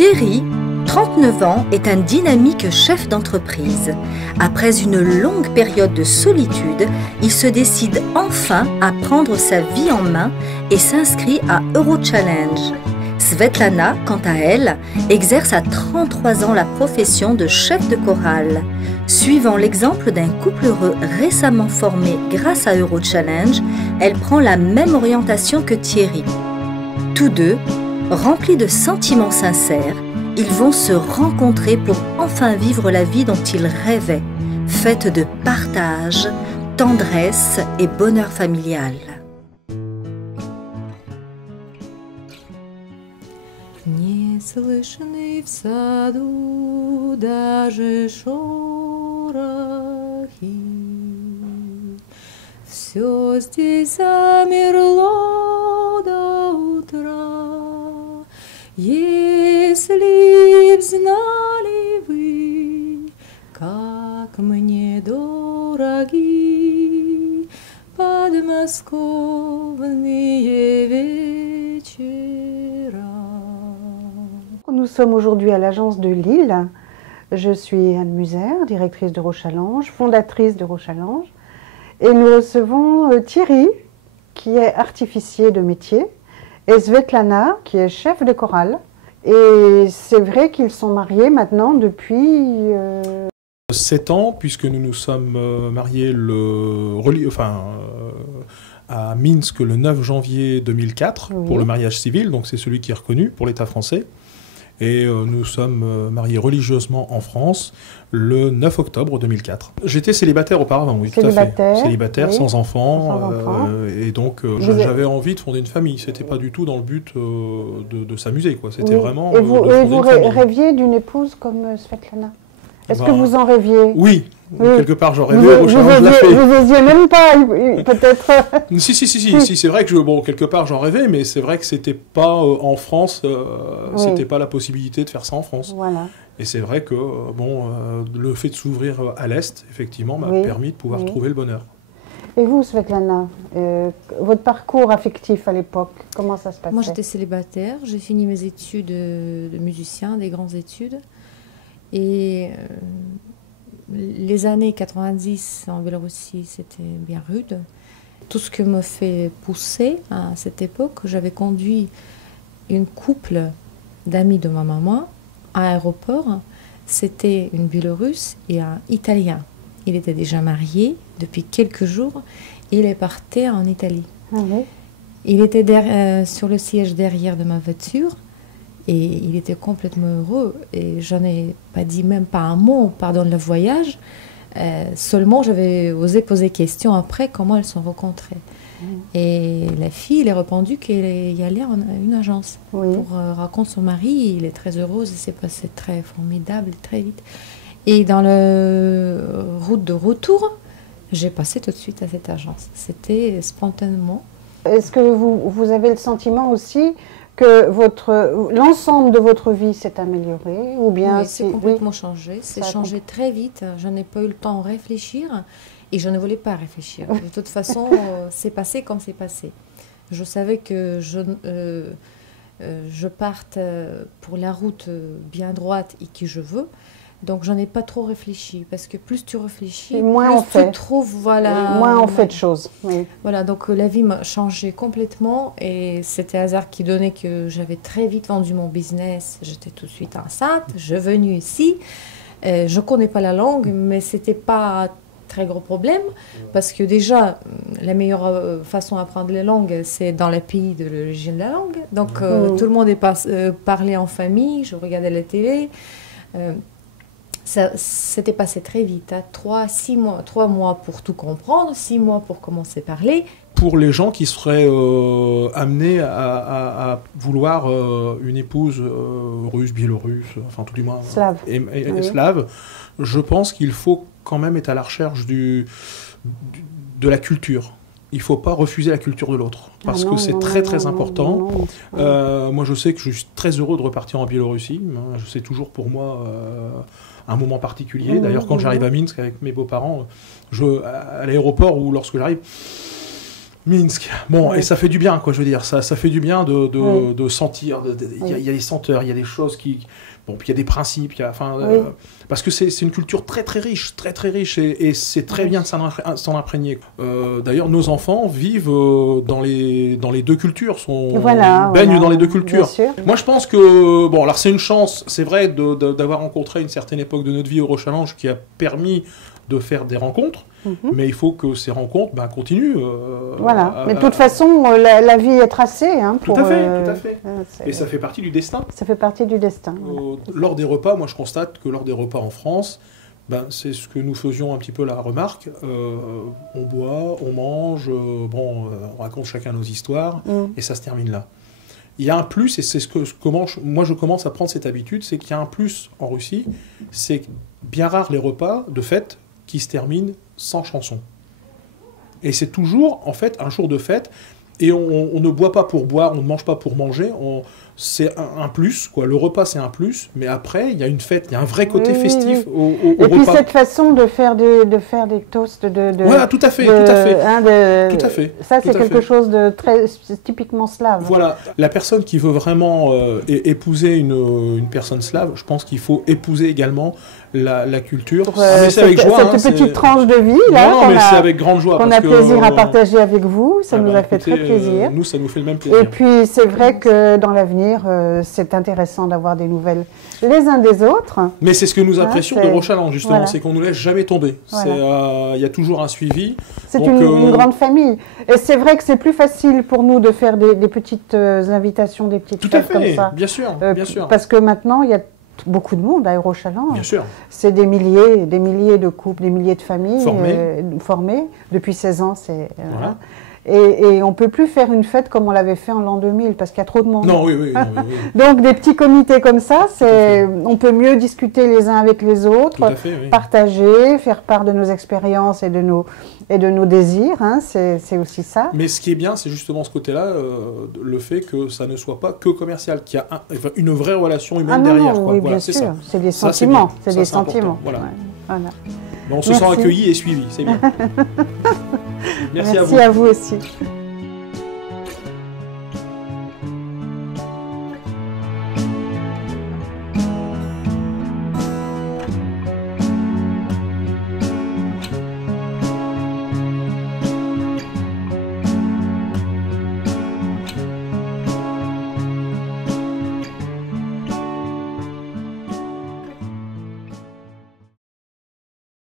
Thierry, 39 ans, est un dynamique chef d'entreprise. Après une longue période de solitude, il se décide enfin à prendre sa vie en main et s'inscrit à Eurochallenge. Svetlana, quant à elle, exerce à 33 ans la profession de chef de chorale. Suivant l'exemple d'un couple heureux récemment formé grâce à Eurochallenge, elle prend la même orientation que Thierry. Tous deux, remplis de sentiments sincères, ils vont se rencontrer pour enfin vivre la vie dont ils rêvaient, faite de partage, tendresse et bonheur familial. Не слышны в саду даже шорохи, все здесь замерло до утра. Если б знали вы, как мне дороги подмосковные вечера. Nous sommes aujourd'hui à l'agence de Lille. Je suis Anne Muser, directrice d'Eurochallenge, fondatrice d'Eurochallenge. Et nous recevons Thierry, qui est artificier de métier, et Svetlana, qui est chef de chorale. Et c'est vrai qu'ils sont mariés maintenant depuis 7 ans, puisque nous nous sommes mariés à Minsk le 9 janvier 2004 oui. pour le mariage civil, donc c'est celui qui est reconnu pour l'État français. Et nous sommes mariés religieusement en France le 9 octobre 2004. J'étais célibataire auparavant, oui, tout à fait. Célibataire, oui. Sans enfant. Et donc j'avais envie de fonder une famille. C'était pas du tout dans le but de s'amuser, quoi. C'était vraiment. Et vous rêviez d'une épouse comme Svetlana? Est-ce que vous en rêviez? Oui. Quelque part, j'en rêvais. Eurochallenge l'a fait. Vous n'osiez même pas, peut-être. Si, c'est vrai que quelque part, j'en rêvais, mais c'est vrai que c'était pas en France, c'était pas la possibilité de faire ça en France. Voilà. Et c'est vrai que le fait de s'ouvrir à l'Est, effectivement, m'a permis de pouvoir trouver le bonheur. Et vous, Svetlana, votre parcours affectif à l'époque, comment ça se passait? Moi, j'étais célibataire. J'ai fini mes études de musicien, des grandes études. Et les années 90 en Biélorussie, c'était bien rude. Tout ce que me fait pousser à cette époque, j'avais conduit une couple d'amis de ma maman à l'aéroport. C'était une Biélorusse et un Italien. Il était déjà marié depuis quelques jours et il est parti en Italie. Ah oui. Il était sur le siège derrière de ma voiture. Et il était complètement heureux. Et j'en ai pas dit même pas un mot pendant le voyage. Seulement, j'avais osé poser question après comment elles se sont rencontrées. Et la fille, elle a répondu qu'elle y allait à une agence pour rencontrer son mari. Il est très heureux. Ça s'est passé très formidable, très vite. Et dans la route de retour, j'ai passé tout de suite à cette agence. C'était spontanément. Est-ce que vous avez le sentiment aussi que l'ensemble de votre vie s'est amélioré, ou bien oui, c'est complètement changé. C'est changé très vite. Je n'ai pas eu le temps de réfléchir et je ne voulais pas réfléchir. De toute façon, c'est passé comme c'est passé. Je savais que je parte pour la route bien droite et que je veux. Donc, j'en ai pas trop réfléchi, parce que plus tu réfléchis, moins plus tu trouves, moins on fait de choses. Oui. Voilà, donc la vie m'a changé complètement, et c'était hasard qui donnait que j'avais très vite vendu mon business. J'étais tout de suite enceinte, je suis venue ici. Je connais pas la langue, mais c'était pas très gros problème, parce que déjà, la meilleure façon d'apprendre les langues, c'est dans les pays de l'origine de la langue. Donc, tout le monde parlait en famille, je regardais la télé. Ça s'était passé très vite, hein. 3 mois pour tout comprendre, 6 mois pour commencer à parler. Pour les gens qui seraient amenés à vouloir une épouse russe, biélorusse, enfin tout du moins slave, je pense qu'il faut quand même être à la recherche de la culture. Il ne faut pas refuser la culture de l'autre, parce que c'est très important. Moi, je sais que je suis très heureux de repartir en Biélorussie. C'est toujours pour moi un moment particulier. D'ailleurs, quand j'arrive à Minsk avec mes beaux-parents, à l'aéroport ou lorsque j'arrive, Minsk. Bon, et ça fait du bien, quoi, je veux dire. Ça fait du bien de sentir. Il y a des senteurs, il y a des choses qui... Bon, puis il y a des principes, parce que c'est une culture très très riche, et c'est très bien de s'en imprégner. D'ailleurs, nos enfants vivent dans les deux cultures, baignent dans les deux cultures. Moi, je pense que, bon, alors c'est une chance, c'est vrai, d'avoir rencontré une certaine époque de notre vie Eurochallenge qui a permis de faire des rencontres, mais il faut que ces rencontres continuent. Mais de toute façon, la vie est tracée. Tout à fait. Et ça fait partie du destin. Ça fait partie du destin. Lors des repas, moi je constate que lors des repas en France, c'est ce que nous faisions un petit peu la remarque. On boit, on mange, on raconte chacun nos histoires, et ça se termine là. Il y a un plus, et c'est moi je commence à prendre cette habitude, c'est qu'il y a un plus en Russie, c'est bien rare les repas de fête qui se terminent sans chanson. Et c'est toujours, en fait, un jour de fête, et on ne boit pas pour boire, on ne mange pas pour manger, c'est un plus, quoi. Le repas, c'est un plus, mais après, il y a une fête, il y a un vrai côté festif au repas. Et puis cette façon de faire des toasts, voilà, tout à fait, tout à fait. Ça, c'est quelque chose de très typiquement slave. Voilà, la personne qui veut vraiment épouser une personne slave, je pense qu'il faut épouser également la culture. Mais c'est avec joie. Cette petite tranche de vie, là, c'est avec grande joie. Qu'on a plaisir à partager avec vous, ça nous a fait très plaisir. Nous, ça nous fait le même plaisir. Et puis, c'est vrai que dans l'avenir, c'est intéressant d'avoir des nouvelles les uns des autres. Mais c'est ce que nous apprécions de Rochallenge, justement, c'est qu'on ne nous laisse jamais tomber. Il y a toujours un suivi. C'est une grande famille. Et c'est vrai que c'est plus facile pour nous de faire des petites invitations, des petites fêtes comme ça. Bien sûr, bien sûr. Parce que maintenant, il y a beaucoup de monde à Eurochallenge. Bien sûr. C'est des milliers de couples, des milliers de familles formées. Depuis 16 ans, voilà. Et on ne peut plus faire une fête comme on l'avait fait en l'an 2000 parce qu'il y a trop de monde. Non, oui. Donc des petits comités comme ça, on peut mieux discuter les uns avec les autres, partager, faire part de nos expériences et de nos désirs. C'est aussi ça. Mais ce qui est bien, c'est justement ce côté-là, le fait que ça ne soit pas que commercial, qu'il y a une vraie relation humaine derrière. Oui, bien sûr. C'est des sentiments. C'est des sentiments. Voilà. On se sent accueilli et suivi, c'est bien. Merci à vous. Merci à vous aussi.